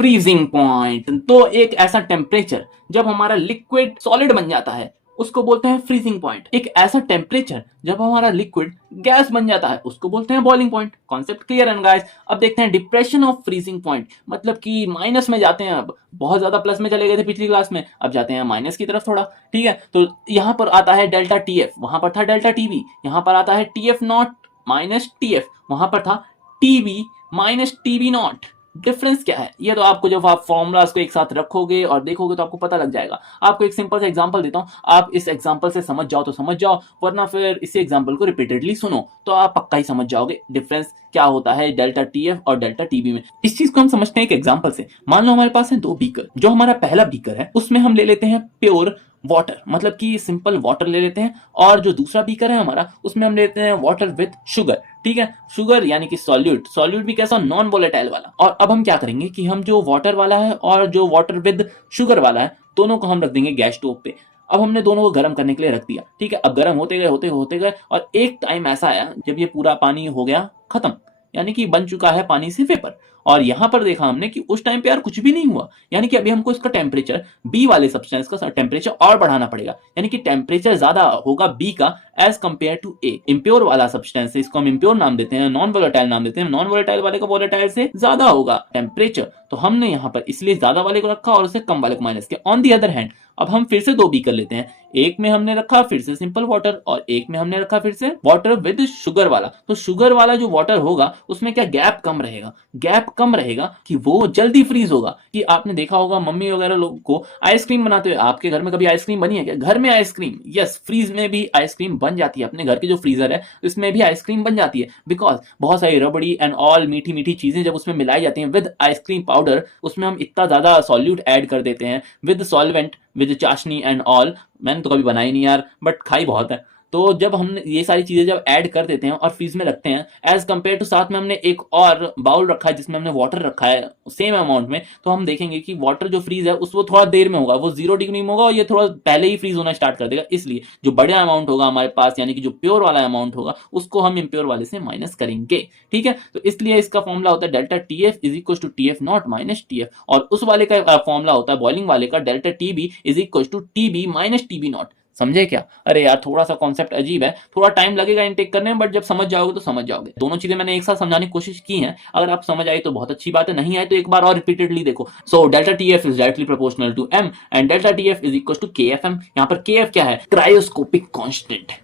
Freezing point. तो एक ऐसा टेम्परेचर जब हमारा लिक्विड सॉलिड बन जाता है उसको बोलते हैं फ्रीजिंग पॉइंट। एक ऐसा टेम्परेचर जब हमारा लिक्विड गैस बन जाता है उसको बोलते हैं बॉइलिंग पॉइंट। कॉन्सेप्ट क्लियर है गाइस। अब देखते हैं डिप्रेशन ऑफ फ्रीजिंग पॉइंट, मतलब कि माइनस में जाते हैं। अब बहुत ज्यादा प्लस में चले गए थे पिछली क्लास में, अब जाते हैं माइनस की तरफ थोड़ा। ठीक है, तो यहाँ पर आता है डेल्टा टी एफ, वहां पर था डेल्टा टीबी। यहाँ पर आता है T F not minus T F, वहां पर था TB minus TB naught. Difference क्या है ये तो आपको जब आप फॉर्मूलाज को एक साथ रखोगे और देखोगे तो आपको पता लग जाएगा। आपको एक सिंपल सा एग्जांपल देता हूं, आप इस एग्जांपल से समझ जाओ तो समझ जाओ, वरना फिर इसी एग्जांपल को रिपीटेडली सुनो तो आप पक्का ही समझ जाओगे डिफरेंस क्या होता है डेल्टा टीएफ और डेल्टा टीबी में। इस चीज को हम समझते हैं एक एग्जांपल से। मान लो हमारे पास है दो बीकर। जो हमारा पहला बीकर है उसमें हम ले लेते हैं प्योर वाटर, मतलब कि सिंपल वाटर ले लेते हैं, और जो दूसरा बीकर है हमारा उसमें हम लेते हैं वाटर विद शुगर। ठीक है, शुगर यानी कि सॉल्यूट, सॉल्यूट भी कैसा, नॉन वोलेटाइल वाला। और अब हम क्या करेंगे कि हम जो वाटर वाला है और जो वाटर विद शुगर वाला है दोनों को हम रख देंगे गैस स्टोव पे। अब हमने दोनों को गर्म करने के लिए रख दिया। ठीक है, अब गर्म होते गए और एक टाइम ऐसा आया जब ये पूरा पानी हो गया खत्म, यानी कि बन चुका है पानी से वेपर। और यहां पर देखा हमने कि उस टाइम पे यार कुछ भी नहीं हुआ, यानी कि अभी हमको इसका टेम्परेचर बी वाले सब्सटेंस का टेम्परेचर और बढ़ाना पड़ेगा, यानी कि टेम्परेचर ज्यादा होगा बी का as compare to A. Impure वाला सब्सटेंस है, इसको हम इंप्योर नाम देते हैं, नॉन वोलेटाइल नाम देते हैं। नॉन वोलेटाइल वाले का वोलेटाइल से ज्यादा होगा टेम्परेचर, तो हमने यहाँ पर इसलिए ज्यादा वाले को रखा और उसे कम वाले को माइनस किया। ऑन दी अदर हैंड अब हम फिर से दो बीकर लेते हैं, एक में हमने रखा फिर से सिंपल वाटर और एक में हमने रखा फिर से वाटर विद शुगर वाला। तो शुगर वाला जो वाटर होगा उसमें क्या गैप कम रहेगा, गैप कम रहेगा कि वो जल्दी फ्रीज होगा। कि आपने देखा होगा मम्मी वगैरह लोग को आइसक्रीम बनाते हुए, आपके घर में कभी आइसक्रीम बनी है क्या? घर में आइसक्रीम, यस, फ्रीज में भी आइसक्रीम बन जाती है। अपने घर के जो फ्रीजर है उसमें भी आइसक्रीम बन जाती है, बिकॉज बहुत सारी रबड़ी एंड ऑल मीठी मीठी चीजें जब उसमें मिलाई जाती हैं विद आइसक्रीम पाउडर, उसमें हम इतना ज्यादा सॉल्यूट ऐड कर देते हैं विद सॉल्वेंट विद चाशनी एंड ऑल। मैंने तो कभी बनाई नहीं यार, बट खाई बहुत है। तो जब हमने ये सारी चीजें जब ऐड कर देते हैं और फ्रीज में रखते हैं, एज कंपेयर टू साथ में हमने एक और बाउल रखा है जिसमें हमने वाटर रखा है सेम अमाउंट में, तो हम देखेंगे कि वाटर जो फ्रीज है उस वो थोड़ा देर में होगा, वो 0 डिग्री में होगा और ये थोड़ा पहले ही फ्रीज होना स्टार्ट कर देगा। इसलिए जो बड़ा अमाउंट होगा हमारे पास, यानी कि जो प्योर वाला अमाउंट होगा, उसको हम इम्प्योर वाले से माइनस करेंगे। ठीक है, तो इसलिए इसका फॉर्मूला होता है delta T F is equal to T F not minus T F, और उस वाले का फॉर्मूला होता है बॉइलिंग वाले का delta T B is equal to T B minus T B not. समझे क्या? अरे यार थोड़ा सा कॉन्सेप्ट अजीब है, थोड़ा टाइम लगेगा इनटेक करने में, बट जब समझ जाओगे तो समझ जाओगे। दोनों चीजें मैंने एक साथ समझाने की कोशिश की हैं, अगर आप समझ आई तो बहुत अच्छी बात है, नहीं आई तो एक बार और रिपीटेडली देखो। So delta T F is directly proportional to M and delta T F is equal to K F M. यहाँ पर के एफ क्या है? Cryoscopic constant.